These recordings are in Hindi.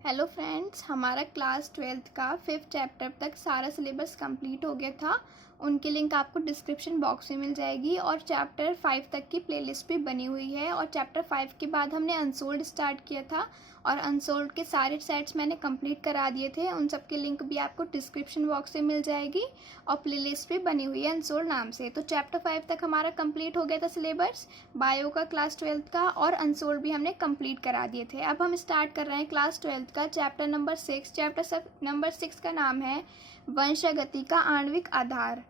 हेलो फ्रेंड्स, हमारा क्लास 12th का 5th चैप्टर तक सारा सिलेबस कंप्लीट हो गया था। उनकी लिंक आपको डिस्क्रिप्शन बॉक्स में मिल जाएगी और चैप्टर 5 तक की प्लेलिस्ट भी बनी हुई है। और चैप्टर 5 के बाद हमने अनसोल्ड स्टार्ट किया था और अनसोल्ड के सारे सेट्स मैंने कंप्लीट करा दिए थे। उन सब की लिंक भी आपको डिस्क्रिप्शन बॉक्स में मिल जाएगी और प्लेलिस्ट भी बनी हुई है अनसोल्ड नाम से। तो चैप्टर 5 तक हमारा कंप्लीट हो गया था सिलेबस, बायो का क्लास 12th का, और अनसोल्ड भी हमने कंप्लीट करा दिए थे। अब हम स्टार्ट कर रहे हैं क्लास 12th का चैप्टर नंबर 6। चैप्टर नंबर 6 का नाम है वंशागति का आणविक आधार,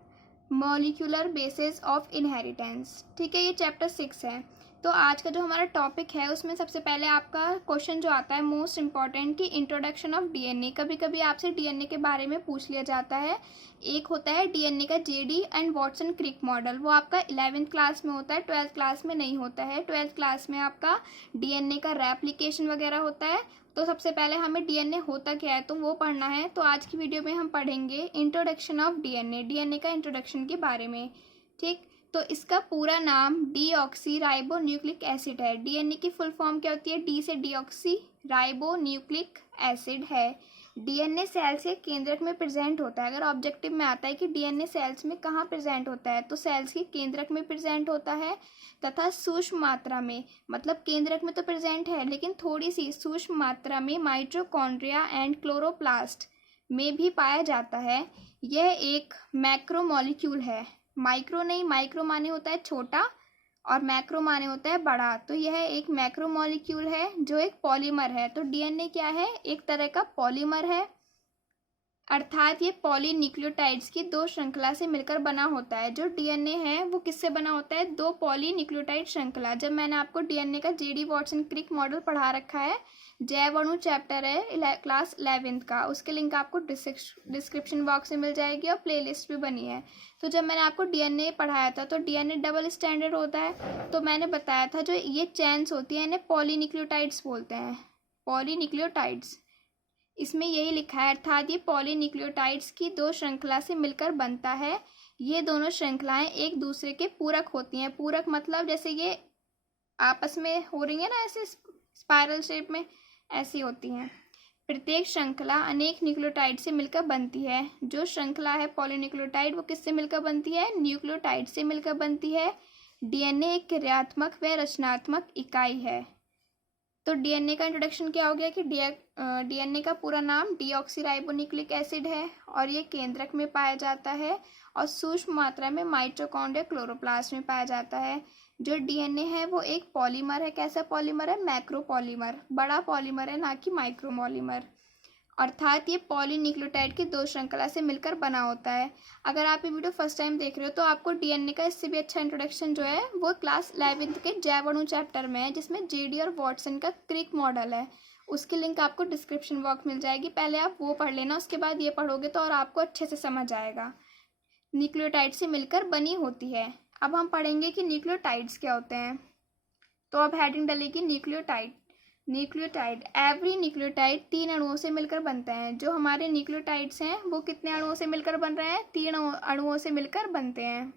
मॉलिक्यूलर बेसिस ऑफ इनहेरिटेंस। ठीक है, ये चैप्टर 6 है। तो आज का जो हमारा टॉपिक है उसमें सबसे पहले आपका क्वेश्चन जो आता है मोस्ट इंपॉर्टेंट कि इंट्रोडक्शन ऑफ डीएनए। कभी कभी आपसे डीएनए के बारे में पूछ लिया जाता है। एक होता है डीएनए का JD and Watson Crick model, वो आपका 11th क्लास में होता है, 12th क्लास में नहीं होता है। 12th क्लास में आपका डीएनए का रेप्लिकेशन वगैरह होता है। तो सबसे पहले हमें डीएनए होता क्या है तो वो पढ़ना है। तो आज की वीडियो में हम पढ़ेंगे इंट्रोडक्शन ऑफ डीएनए, डीएनए का इंट्रोडक्शन के बारे में। ठीक, तो इसका पूरा नाम डीऑक्सी राइबो न्यूक्लिक एसिड है। डीएनए की फुल फॉर्म क्या होती है? डी से डीऑक्सी राइबो न्यूक्लिक एसिड है। डीएनए सेल्स के केंद्रक में प्रेजेंट होता है। अगर ऑब्जेक्टिव में आता है कि डीएनए सेल्स में कहाँ प्रेजेंट होता है तो सेल्स के केंद्रक में प्रेजेंट होता है, तथा सूक्ष्म मात्रा में, मतलब केंद्रक में तो प्रेजेंट है लेकिन थोड़ी सी सूक्ष्म मात्रा में माइटोकॉन्ड्रिया एंड क्लोरोप्लास्ट में भी पाया जाता है। यह एक मैक्रोमोलिक्यूल है। माइक्रो नहीं, माइक्रो माने होता है छोटा और मैक्रो माने होता है बड़ा। तो यह एक मैक्रोमोलिक्यूल है जो एक पॉलीमर है। तो डीएनए क्या है? एक तरह का पॉलीमर है, अर्थात ये पॉलीन्यूक्लियोटाइड्स की दो श्रृंखला से मिलकर बना होता है। जो डीएनए है वो किससे बना होता है? दो पॉलीन्यूक्लियोटाइड श्रृंखला। जब मैंने आपको डीएनए का जेडी वॉटसन क्रिक मॉडल पढ़ा रखा है, जैव अणु चैप्टर है क्लास 11th का, उसके लिंक आपको डिस्क्रिप्शन बॉक्स में मिल जाएगी और प्लेलिस्ट भी बनी है। तो जब मैंने आपको डीएनए पढ़ाया था तो डीएनए डबल स्टैंडर्ड होता है। तो मैंने बताया था जो ये चेन्स होती है इन्हें पॉलीन्यूक्लियोटाइड्स बोलते हैं, पॉलीन्यूक्लियोटाइड्स। इसमें यही लिखा है, अर्थात ये पॉलीन्यूक्लियोटाइड्स की दो श्रृंखला से मिलकर बनता है। ये दोनों श्रृंखलाएं एक दूसरे के पूरक होती हैं। पूरक मतलब जैसे ये आपस में हो रही है ना, ऐसे स्पाइरल शेप में ऐसी होती हैं। प्रत्येक श्रृंखला अनेक न्यूक्लियोटाइड से मिलकर बनती है। जो श्रृंखला है पॉलीन्यूक्लियोटाइड वो किससे मिलकर बनती है? न्यूक्लियोटाइड से मिलकर बनती है। डीएनए एक क्रियात्मक व रचनात्मक इकाई है। तो डीएनए का इंट्रोडक्शन क्या हो गया कि डीएनए का पूरा नाम डीऑक्सीराइबोन्यूक्लिक एसिड है और ये केंद्रक में पाया जाता है और सूक्ष्म मात्रा में माइटोकॉन्ड्रिया क्लोरोप्लास्ट में पाया जाता है। जो डीएनए है वो एक पॉलीमर है। कैसा पॉलीमर है? मैक्रोपॉलीमर, बड़ा पॉलीमर है, ना कि माइक्रोमॉलीमर। अर्थात ये पॉलीन्यूक्लियोटाइड की दो श्रृंखला से मिलकर बना होता है। अगर आप ये वीडियो फर्स्ट टाइम देख रहे हो तो आपको डीएनए का इससे भी अच्छा इंट्रोडक्शन जो है वो क्लास 11th के जैव अणु चैप्टर में है, जिसमें जेडी और वॉटसन का क्रिक मॉडल है। उसकी लिंक आपको डिस्क्रिप्शन बॉक्स मिल जाएगी। पहले आप वो पढ़ लेना, उसके बाद ये पढ़ोगे तो और आपको अच्छे से समझ आएगा। न्यूक्लियोटाइड से मिलकर बनी होती है। अब हम पढ़ेंगे कि न्यूक्लियोटाइड्स क्या होते हैं। तो अब हेडिंग डलेगी न्यूक्लियोटाइड। न्यूक्लियोटाइड, एवरी न्यूक्लियोटाइड 3 अणुओं से मिलकर बनते हैं। जो हमारे न्यूक्लियोटाइड्स हैं वो कितने अणुओं से मिलकर बन रहे हैं? 3 अणुओं से मिलकर बनते हैं।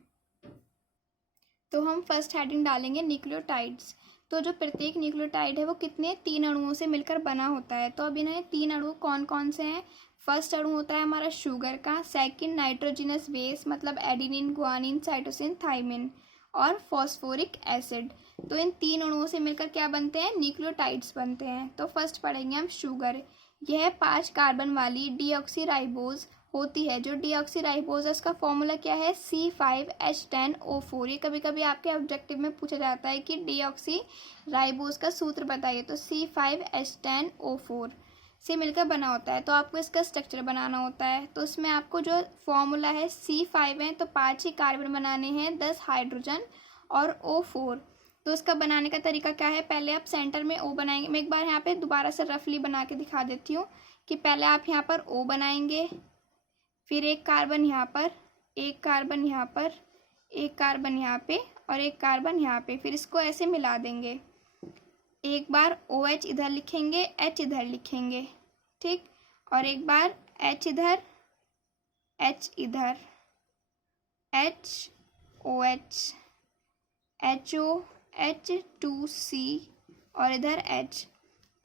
तो हम फर्स्ट हेडिंग डालेंगे न्यूक्लियोटाइड्स। तो जो प्रत्येक न्यूक्लियोटाइड है वो कितने? 3 अणुओं से मिलकर बना होता है। तो अब इन्हें 3 अणु कौन कौन से हैं? फर्स्ट अणु होता है हमारा शुगर का, सेकंड नाइट्रोजिनस बेस मतलब एडिनिन, गुआनिन, साइटोसिन, थाइमिन, और फॉस्फोरिक एसिड। तो इन 3 अणुओं से मिलकर क्या बनते हैं? न्यूक्लियोटाइड्स बनते हैं। तो फर्स्ट पढ़ेंगे हम शुगर। यह 5 कार्बन वाली डीऑक्सीराइबोज होती है। जो डीऑक्सीराइबोज है उसका फॉर्मूला क्या है? C5H10O4। ये कभी कभी आपके ऑब्जेक्टिव में पूछा जाता है कि डीऑक्सीराइबोज का सूत्र बताइए, तो C5H10O4 से मिलकर बना होता है। तो आपको इसका स्ट्रक्चर बनाना होता है। तो उसमें आपको जो फॉर्मूला है C5 है तो 5 ही कार्बन बनाने हैं, 10 हाइड्रोजन और O4। तो इसका बनाने का तरीका क्या है? पहले आप सेंटर में O बनाएंगे। मैं एक बार यहाँ पे दोबारा से रफली बना के दिखा देती हूँ कि पहले आप यहाँ पर O बनाएंगे, फिर एक कार्बन यहाँ पर, एक कार्बन यहाँ पर, एक कार्बन यहाँ पे और एक कार्बन यहाँ पे, फिर इसको ऐसे मिला देंगे। एक बार OH इधर लिखेंगे, H इधर लिखेंगे, ठीक, और एक बार H इधर, H इधर, HOH, HO, H2C और इधर H।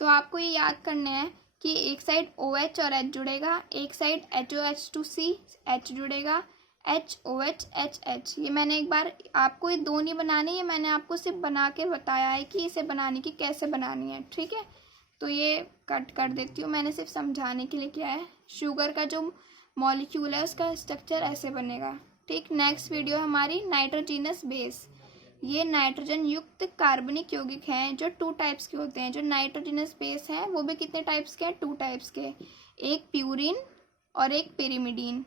तो आपको ये याद करना है कि एक साइड OH और H जुड़ेगा, एक साइड HOH2C H जुड़ेगा, HOH HH। ये मैंने एक बार आपको, ये दो नहीं बनानी, ये मैंने आपको सिर्फ बना के बताया है कि इसे बनाने की कैसे बनानी है, ठीक है। तो ये कट कर देती हूँ, मैंने सिर्फ समझाने के लिए किया है। शुगर का जो मॉलिक्यूल है उसका स्ट्रक्चर ऐसे बनेगा, ठीक। नेक्स्ट वीडियो हमारी नाइट्रोजिनस बेस। ये नाइट्रोजन युक्त कार्बनिक यौगिक हैं जो 2 टाइप्स के होते हैं। जो नाइट्रोजिनस बेस हैं वो भी कितने टाइप्स के हैं? 2 टाइप्स के, एक प्यूरिन और एक पिरिमिडीन।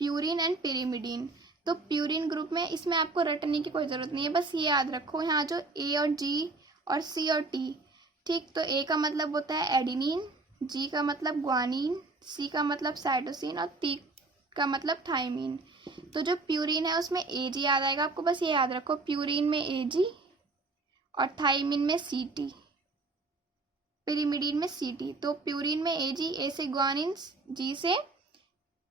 Purine and pyrimidine. तो प्यूरिन ग्रुप में, इसमें आपको रटने की कोई ज़रूरत नहीं है, बस ये याद रखो यहाँ जो A और G और C और T, ठीक। तो A का मतलब होता है एडिनिन, G का मतलब ग्वानिन, C का मतलब साइटोसिन और T का मतलब थाइमिन। तो जो प्यूरिन है उसमें Ag याद आएगा आपको, बस ये याद रखो, प्यूरिन में Ag और थाइमिन में Ct, पिरिमिडीन में Ct। तो प्यूरिन में Ag, A से ग्वानिन, G से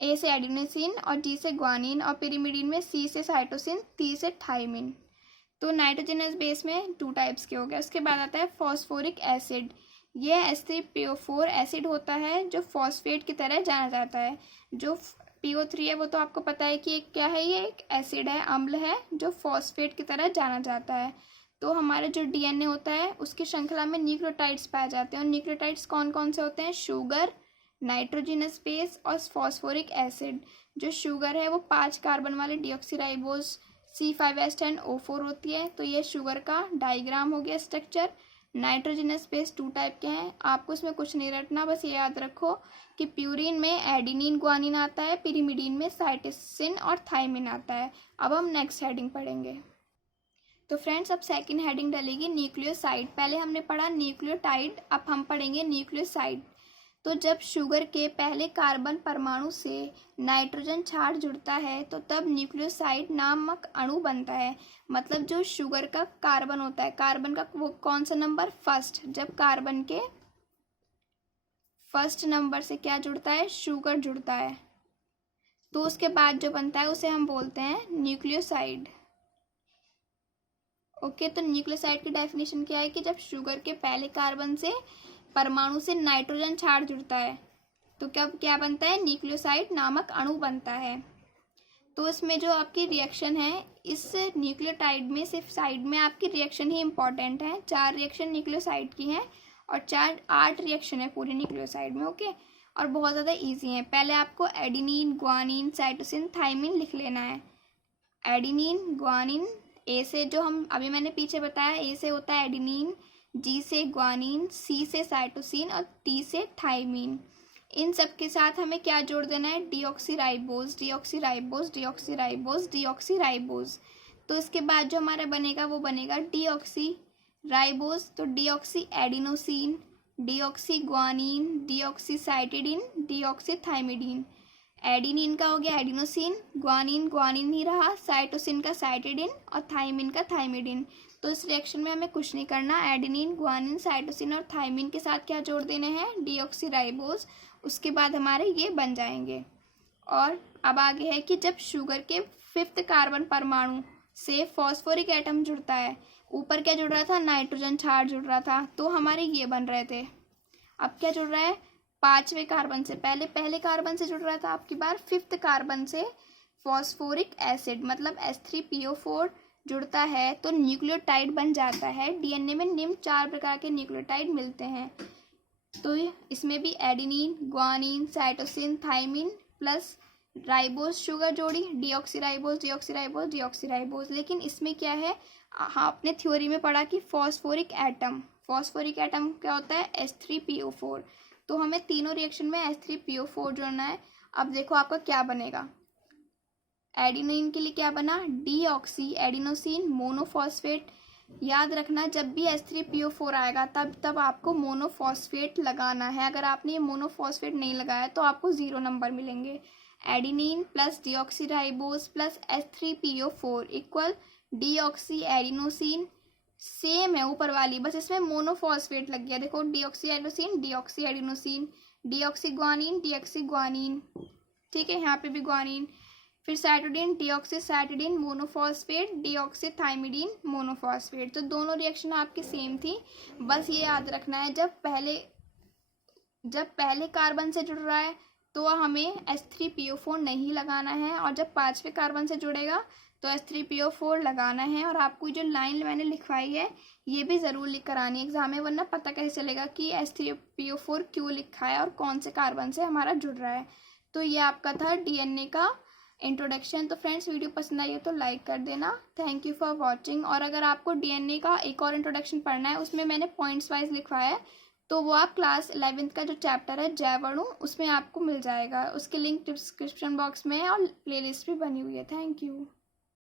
A से एडिनोसिन और G से ग्वानिन, और पिरिमिडीन में C से साइटोसिन, T से थाइमिन। तो नाइट्रोजनस बेस में 2 टाइप्स के हो गए। उसके बाद आता है फॉस्फोरिक एसिड। यह H3PO4 एसिड होता है जो फॉस्फेट की तरह जाना जाता है। जो PO3 है वो तो आपको पता है कि क्या है, ये एक एसिड है, अम्ल है जो फॉस्फेट की तरह जाना जाता है। तो हमारे जो DNA होता है उसकी श्रृंखला में न्यूक्लियोटाइड्स पाए जाते हैं, और न्यूक्लियोटाइड्स कौन कौन से होते हैं? शुगर, नाइट्रोजिनस बेस और फॉस्फोरिक एसिड। जो शुगर है वो 5 कार्बन वाले डीऑक्सीराइबोज C5H10O4 होती है। तो ये शुगर का डायग्राम हो गया, स्ट्रक्चर। नाइट्रोजिनस बेस 2 टाइप के हैं, आपको इसमें कुछ नहीं रटना, बस ये याद रखो कि प्यूरिन में एडिनिन ग्वानिन आता है, पिरिमिडीन में साइटोसिन और थाइमिन आता है। अब हम नेक्स्ट हेडिंग पढ़ेंगे। तो फ्रेंड्स अब सेकंड हेडिंग डलेगी न्यूक्लियोसाइड। पहले हमने पढ़ा न्यूक्लियोटाइड, अब हम पढ़ेंगे न्यूक्लियोसाइड। तो जब शुगर के पहले कार्बन परमाणु से नाइट्रोजन क्षार जुड़ता है तो तब न्यूक्लियोसाइड नामक अणु बनता है। मतलब जो शुगर का कार्बन होता है, कार्बन का वो कौन सा नंबर? फर्स्ट। जब कार्बन के फर्स्ट नंबर से क्या जुड़ता है? शुगर जुड़ता है, तो उसके बाद जो बनता है उसे हम बोलते हैं न्यूक्लियोसाइड। ओके, तो न्यूक्लियोसाइड की डेफिनेशन क्या है कि जब शुगर के पहले कार्बन से परमाणु से नाइट्रोजन क्षार जुड़ता है तो क्या बनता है? न्यूक्लियोसाइड नामक अणु बनता है। तो इसमें जो आपकी रिएक्शन है, इस न्यूक्लियोटाइड में सिर्फ साइड में आपकी रिएक्शन ही इंपॉर्टेंट है। 4 रिएक्शन न्यूक्लियोसाइड की हैं और 8 रिएक्शन है पूरी न्यूक्लियोसाइड में, ओके। और बहुत ज़्यादा ईजी है। पहले आपको एडिनिन, ग्वानिन, साइटोसिन, थाइमिन लिख लेना है। एडिनिन, ग्वानिन, ए से जो हम अभी मैंने पीछे बताया, ए से होता है एडिनिन, G से ग्वानिन, C से साइटोसिन और T से थाइमिन। इन सब के साथ हमें क्या जोड़ देना है? Deoxyribose, deoxyribose, deoxyribose, deoxyribose. तो इसके बाद जो हमारा बनेगा वो बनेगा डीऑक्सीराइबोज। तो deoxy adenosine, deoxy guanine, deoxycytidine, deoxythymidine. Adenine का हो गया एडिनोसिन, ग्वानिन ग्वानिन ही रहा, साइटोसिन का साइटिडिन और थाइमिन का थाइमिडिन। तो इस रिएक्शन में हमें कुछ नहीं करना। एडिनिन, ग्वानिन, साइटोसिन और थाइमिन के साथ क्या जोड़ देने हैं? डीऑक्सीराइबोज। उसके बाद हमारे ये बन जाएंगे। और अब आगे है कि जब शुगर के 5th कार्बन परमाणु से फॉस्फोरिक एटम जुड़ता है, ऊपर क्या जुड़ रहा था? नाइट्रोजन क्षार जुड़ रहा था, तो हमारे ये बन रहे थे। अब क्या जुड़ रहा है? 5वें कार्बन से, पहले कार्बन से जुड़ रहा था, आपकी बार 5th कार्बन से फॉस्फोरिक एसिड मतलब H3PO4 जुड़ता है तो न्यूक्लियोटाइड बन जाता है। डीएनए में निम्न 4 प्रकार के न्यूक्लियोटाइड मिलते हैं। तो इसमें भी adenine, guanine, cytosine, thymine plus ribose sugar जोड़ी, डीऑक्सीराइबोज, डीऑक्सीराइबोज, डीऑक्सीराइबोज। लेकिन इसमें क्या है, आपने थ्योरी में पढ़ा कि फॉस्फोरिक एटम क्या होता है? H3PO4। तो हमें तीनों रिएक्शन में H3PO4 जोड़ना है। अब देखो आपका क्या बनेगा। एडिनिन के लिए क्या बना? Deoxy adenosine monophosphate. याद रखना जब भी H3PO4 आएगा तब आपको मोनोफॉस्फेट लगाना है। अगर आपने ये मोनोफॉस्फेट नहीं लगाया तो आपको 0 नंबर मिलेंगे। Adenine plus deoxyribose plus H3PO4 equal deoxy adenosine. Same है ऊपर वाली, बस इसमें मोनोफॉस्फेट लग गया। देखो deoxy adenosine, deoxy adenosine, deoxy guanine, deoxy guanine, ठीक है, यहाँ पे भी ग्वानिन। फिर साइटोडिन, डीऑक्सीसाइटिडिन मोनोफॉस्फेट, डीऑक्सीथाइमिडिन मोनोफॉस्फेट। तो दोनों रिएक्शन आपकी सेम थी। बस ये याद रखना है जब पहले जब पहले कार्बन से जुड़ रहा है तो हमें H3PO4 नहीं लगाना है, और जब 5वें कार्बन से जुड़ेगा तो H3PO4 लगाना है। और आपको जो लाइन मैंने लिखवाई है ये भी ज़रूर लिख कर आनी है एग्जाम में, वरना पता कैसे चलेगा कि H3PO4 क्यों लिखा है और कौन से कार्बन से हमारा जुड़ रहा है। तो ये आपका था DNA का इंट्रोडक्शन। तो फ्रेंड्स वीडियो पसंद आई है तो लाइक कर देना। Thank you for watching. और अगर आपको DNA का एक और इंट्रोडक्शन पढ़ना है, उसमें मैंने पॉइंट्स वाइज लिखवाया है, तो वो आप क्लास 11th का जो चैप्टर है जैवाणु, उसमें आपको मिल जाएगा। उसकी लिंक डिस्क्रिप्शन बॉक्स में है और प्लेलिस्ट भी बनी हुई है। Thank you.